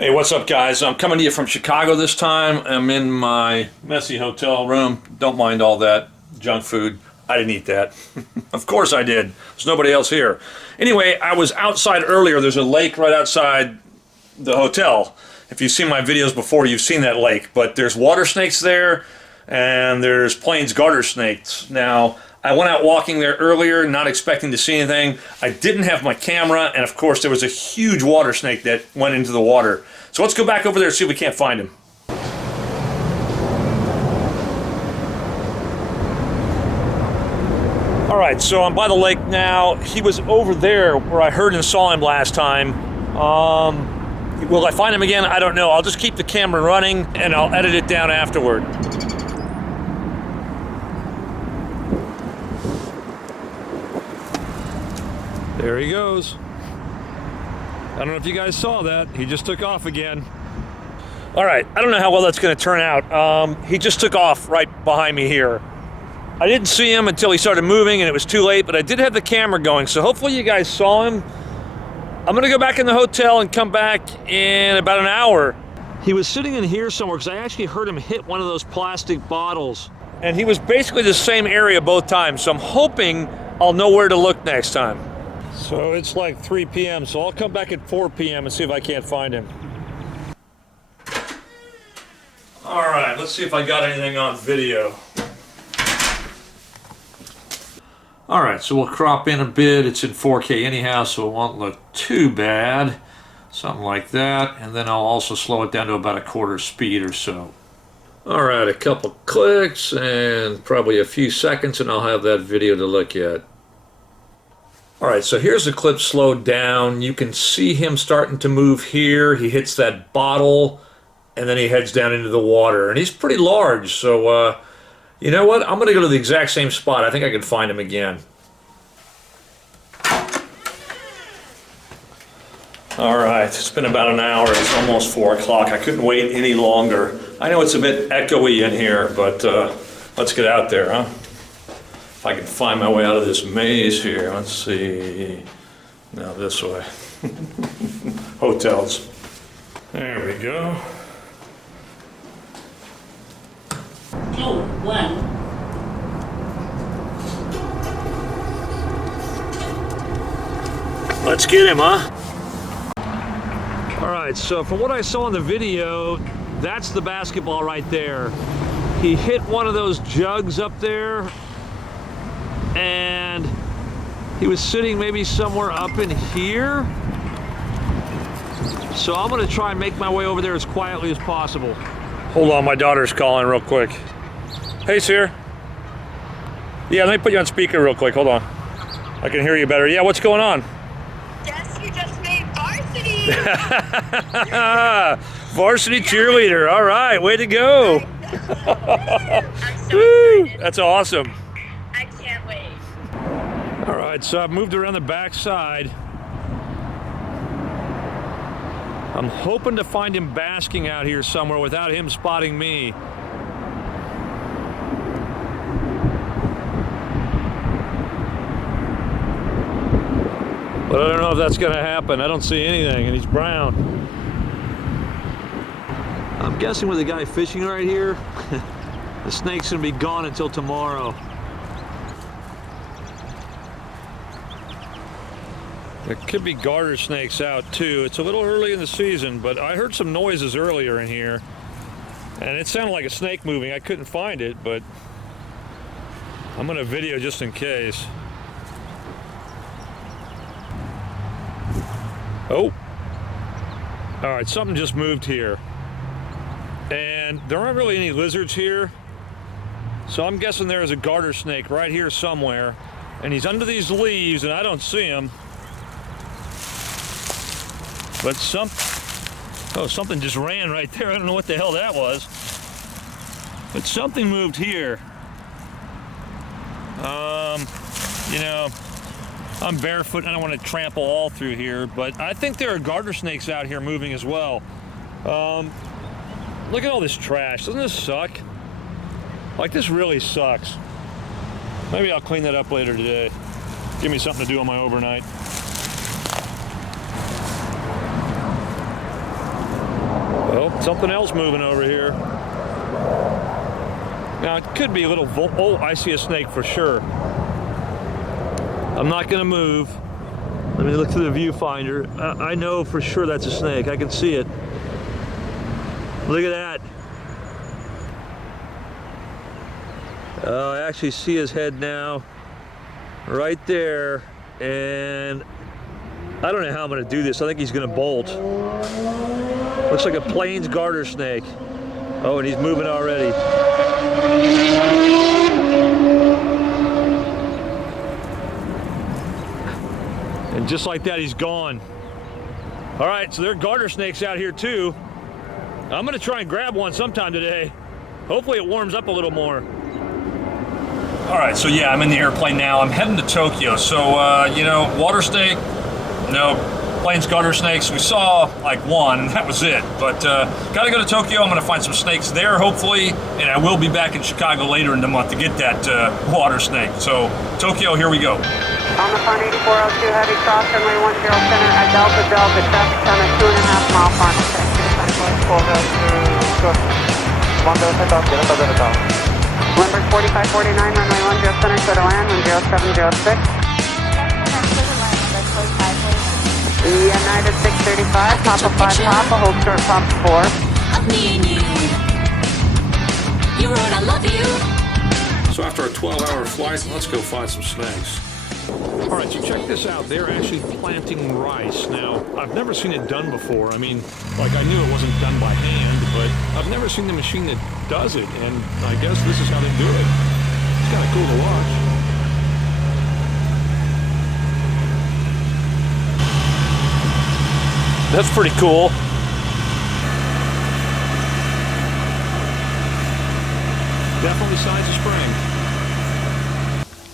Hey, what's up, guys? I'm coming to you from Chicago this time. I'm in my messy hotel room. Don't mind all that junk food. I didn't eat that. Of course I did. There's nobody else here. Anyway, I was outside earlier. There's a lake right outside the hotel. If you've seen my videos before, you've seen that lake. But there's water snakes there, and there's Plains garter snakes. Now, I went out walking there earlier, not expecting to see anything. I didn't have my camera, and of course there was a huge water snake that went into the water. So let's go back over there and see if we can't find him. All right, so I'm by the lake now. He was over there where I heard and saw him last time. Will I find him again? I don't know. I'll just keep the camera running and I'll edit it down afterward. There he goes. I don't know if you guys saw that. He just took off again. All right, I don't know how well that's going to turn out. He just took off right behind me here. I didn't see him until he started moving and it was too late, but I did have the camera going, so hopefully you guys saw him. I'm going to go back in the hotel and come back in about an hour. He was sitting in here somewhere because I actually heard him hit one of those plastic bottles. And he was basically the same area both times, so I'm hoping I'll know where to look next time. So it's like 3 p.m., so I'll come back at 4 p.m. and see if I can't find him. All right, let's see if I got anything on video. All right, so we'll crop in a bit. It's in 4K anyhow, so it won't look too bad. Something like that. And then I'll also slow it down to about a quarter speed or so. All right, a couple clicks and probably a few seconds, and I'll have that video to look at. All right, so here's the clip slowed down. You can see him starting to move here. He hits that bottle, and then he heads down into the water. And he's pretty large, so you know what? I'm going to go to the exact same spot. I think I can find him again. All right, it's been about an hour. It's almost 4 o'clock. I couldn't wait any longer. I know it's a bit echoey in here, but let's get out there, huh? If I can find my way out of this maze here. Let's see. Now this way. Hotels. There we go. Oh, one. Let's get him, huh? All right, so from what I saw in the video, that's the basketball right there. He hit one of those jugs up there, and he was sitting maybe somewhere up in here. So I'm gonna try and make my way over there as quietly as possible. Hold on, my daughter's calling real quick. Hey, Sir. Yeah, let me put you on speaker real quick, hold on. I can hear you better. Yeah, what's going on? Yes, you just made varsity. Varsity cheerleader, all right, way to go. I'm so Woo, excited. that's awesome. I can't wait. All right, so I've moved around the back side. I'm hoping to find him basking out here somewhere without him spotting me. But I don't know if that's gonna happen. I don't see anything, and he's brown. I'm guessing with the guy fishing right here, the snake's gonna be gone until tomorrow. There could be garter snakes out too. It's a little early in the season, but I heard some noises earlier in here, and it sounded like a snake moving. I couldn't find it, but I'm gonna video just in case. Oh, all right, something just moved here. And there aren't really any lizards here, so I'm guessing there is a garter snake right here somewhere, and he's under these leaves and I don't see him. But something just ran right there. I don't know what the hell that was. But something moved here. You know, I'm barefoot and I don't want to trample all through here, but I think there are garter snakes out here moving as well. Look at all this trash. Doesn't this suck? Like, this really sucks. Maybe I'll clean that up later today. Give me something to do on my overnight. Something else moving over here. Now it could be a little oh, I see a snake for sure. I'm not gonna move. Let me look through the viewfinder. I know for sure that's a snake. I can see it. Look at that. Oh, I actually see his head now. Right there. And I don't know how I'm gonna do this. I think he's gonna bolt. Looks like a plains garter snake. Oh, and he's moving already. And just like that, he's gone. All right, so there are garter snakes out here too. I'm gonna try and grab one sometime today. Hopefully it warms up a little more. All right, so yeah, I'm in the airplane now. I'm heading to Tokyo. So, you know, water snake, no, plains garter snakes. We saw like one, and that was it. But gotta go to Tokyo. I'm gonna find some snakes there, hopefully, and I will be back in Chicago later in the month to get that water snake. So, Tokyo, here we go. On the front 8402 heavy cross, runway 10 center at Delta Delta, traffic time at 2.5 mile farm. Limber 4549, runway 10 center, clear to land, 10706. United 635, Papa 5 Papa, hold short Papa 4. Of me and you. You wrote I love you. So after a 12-hour flight, let's go find some snakes. All right, so check this out. They're actually planting rice. Now, I've never seen it done before. I mean, like I knew it wasn't done by hand, but I've never seen the machine that does it, and I guess this is how they do it. It's kind of cool to watch. That's pretty cool. Definitely signs of spring.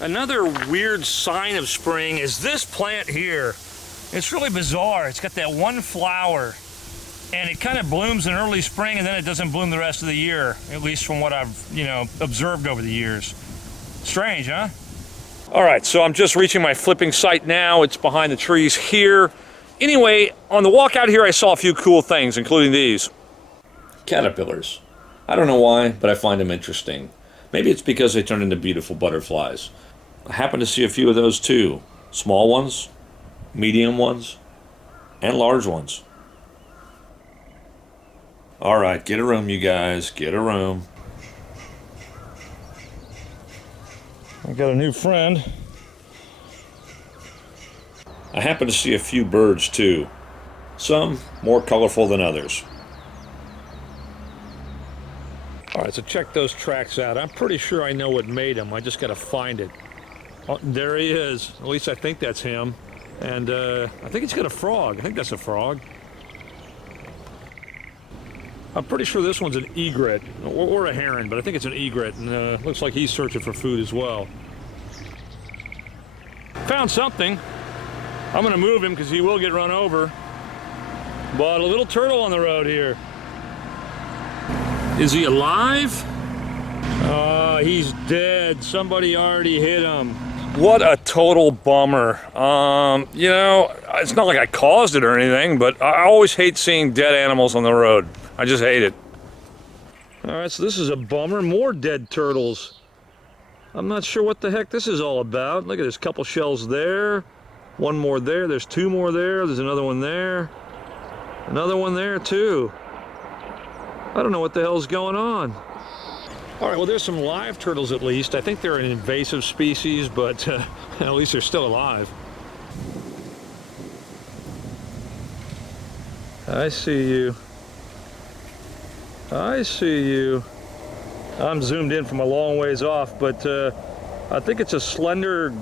Another weird sign of spring is this plant here. It's really bizarre. It's got that one flower, and it kind of blooms in early spring, and then it doesn't bloom the rest of the year, at least from what I've, you know, observed over the years. Strange, huh? All right, so I'm just reaching my flipping site now. It's behind the trees here. Anyway, on the walk out here, I saw a few cool things, including these. Caterpillars. I don't know why, but I find them interesting. Maybe it's because they turn into beautiful butterflies. I happen to see a few of those too. Small ones, medium ones, and large ones. All right, get a room, you guys. Get a room. I got a new friend. I happen to see a few birds too. Some more colorful than others. All right, so check those tracks out. I'm pretty sure I know what made them. I just got to find it. Oh, there he is. At least I think that's him. And I think he's got a frog. I think that's a frog. I'm pretty sure this one's an egret, or a heron, but I think it's an egret, and looks like he's searching for food as well. Found something. I'm gonna move him because he will get run over. But a little turtle on the road here. Is he alive? He's dead. Somebody already hit him. What a total bummer. You know, it's not like I caused it or anything, but I always hate seeing dead animals on the road. I just hate it. All right, so this is a bummer. More dead turtles. I'm not sure what the heck this is all about. Look at this, couple shells there. One more there. There's two more there. There's another one there. Another one there too. I don't know what the hell's going on. All right, well, there's some live turtles at least. I think they're an invasive species, but at least they're still alive. I see you. I see you. I'm zoomed in from a long ways off, but I think it's a slender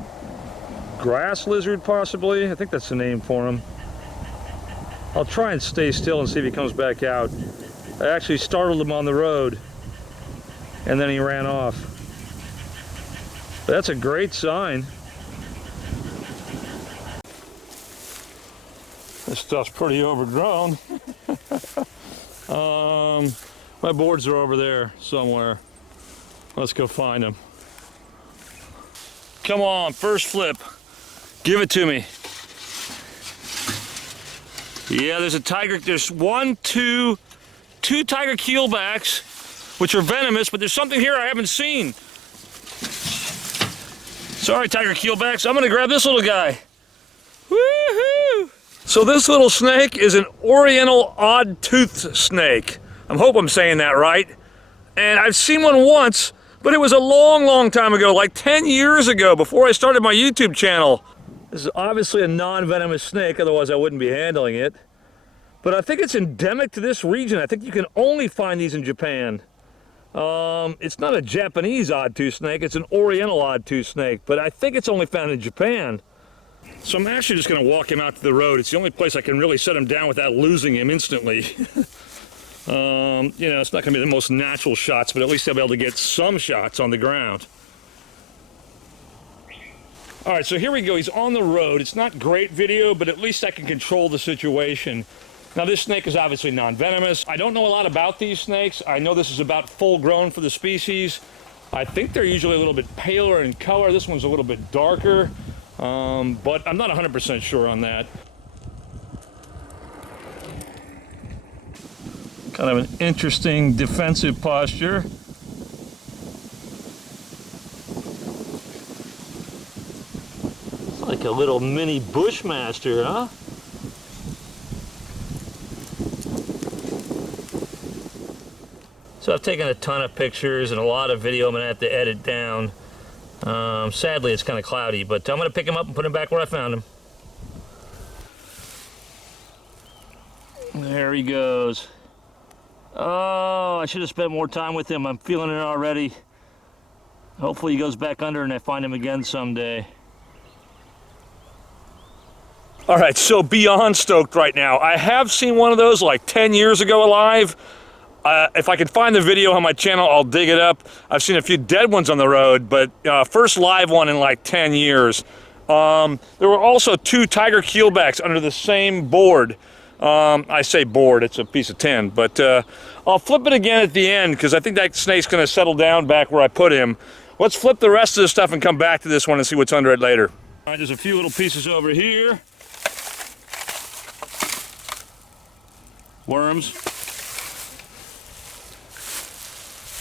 grass lizard, possibly. I think that's the name for him. I'll try and stay still and see if he comes back out. I actually startled him on the road, and then he ran off. That's a great sign. This stuff's pretty overgrown. My boards are over there somewhere. Let's go find them. Come on, first flip. Give it to me. Yeah, there's a tiger. There's 1, 2, 2 tiger keelbacks, which are venomous, but there's something here I haven't seen. Sorry, tiger keelbacks. I'm gonna grab this little guy. Woohoo! So this little snake is an Oriental odd-toothed snake. I hope I'm saying that right. And I've seen one once, but it was a long, long time ago, like 10 years ago, before I started my YouTube channel. This is obviously a non-venomous snake, otherwise I wouldn't be handling it. But I think it's endemic to this region. I think you can only find these in Japan. It's not a Japanese odd-tooth snake, it's an Oriental odd-tooth snake, but I think it's only found in Japan. So I'm actually just gonna walk him out to the road. It's the only place I can really set him down without losing him instantly. You know, it's not gonna be the most natural shots, but at least I'll be able to get some shots on the ground. All right, so here we go. He's on the road. It's not great video, but at least I can control the situation. Now, this snake is obviously non-venomous. I don't know a lot about these snakes. I know this is about full grown for the species. I think they're usually a little bit paler in color. This one's a little bit darker, but I'm not 100% sure on that. Kind of an interesting defensive posture. It's like a little mini bushmaster, huh? So I've taken a ton of pictures and a lot of video I'm gonna have to edit down. Sadly, it's kind of cloudy, but I'm gonna pick him up and put him back where I found him. There he goes. Oh, I should have spent more time with him. I'm feeling it already. Hopefully he goes back under and I find him again someday. All right, so beyond stoked right now. I have seen one of those like 10 years ago alive. If I can find the video on my channel, I'll dig it up. I've seen a few dead ones on the road, but first live one in like 10 years. There were also 2 tiger keelbacks under the same board. I say board, it's a piece of tin, but I'll flip it again at the end because I think that snake's gonna settle down back where I put him. Let's flip the rest of the stuff and come back to this one and see what's under it later. All right, there's a few little pieces over here. Worms.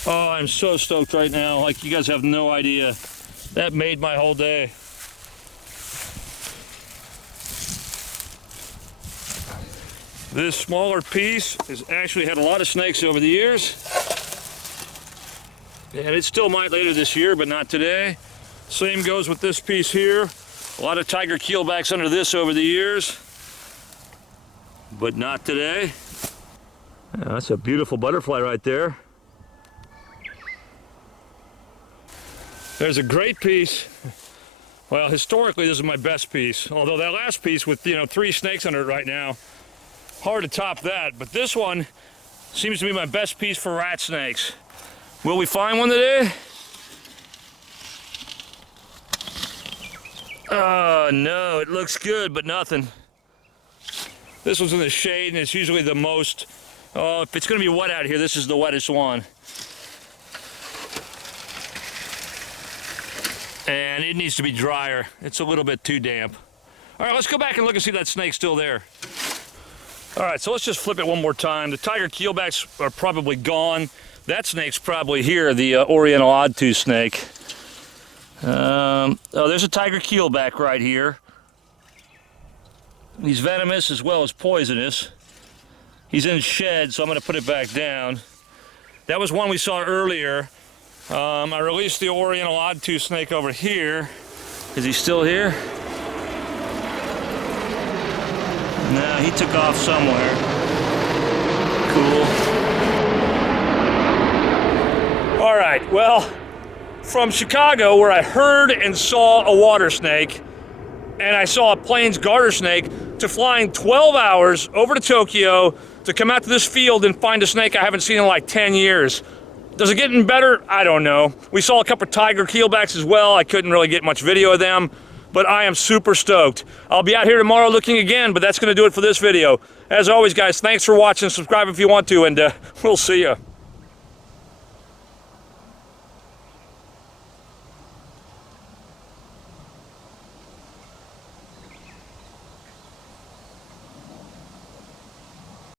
Oh, I'm so stoked right now. Like, you guys have no idea. That made my whole day. This smaller piece has actually had a lot of snakes over the years. And it still might later this year, but not today. Same goes with this piece here. A lot of tiger keelbacks under this over the years, but not today. Yeah, that's a beautiful butterfly right there. There's a great piece. Well, historically, this is my best piece. Although that last piece with, 3 snakes under it right now, hard to top that. But this one seems to be my best piece for rat snakes. Will we find one today? Oh, no, it looks good, but nothing. This one's in the shade, and it's usually the most, if it's gonna be wet out here, this is the wettest one. And it needs to be drier. It's a little bit too damp. All right, let's go back and look and see if that snake's still there. All right, so let's just flip it one more time. The tiger keelbacks are probably gone. That snake's probably here, the Oriental odd-tooth snake. Oh, there's a tiger keelback right here. He's venomous as well as poisonous. He's in shed, so I'm gonna put it back down. That was one we saw earlier. I released the Oriental odd-tooth snake over here. Is he still here? No, he took off somewhere. Cool. All right, well, from Chicago, where I heard and saw a water snake, and I saw a plains garter snake, to flying 12 hours over to Tokyo to come out to this field and find a snake I haven't seen in like 10 years. Does it get any better? I don't know. We saw a couple of tiger keelbacks as well. I couldn't really get much video of them, but I am super stoked. I'll be out here tomorrow looking again, but that's gonna do it for this video. As always, guys, thanks for watching. Subscribe if you want to, and we'll see ya.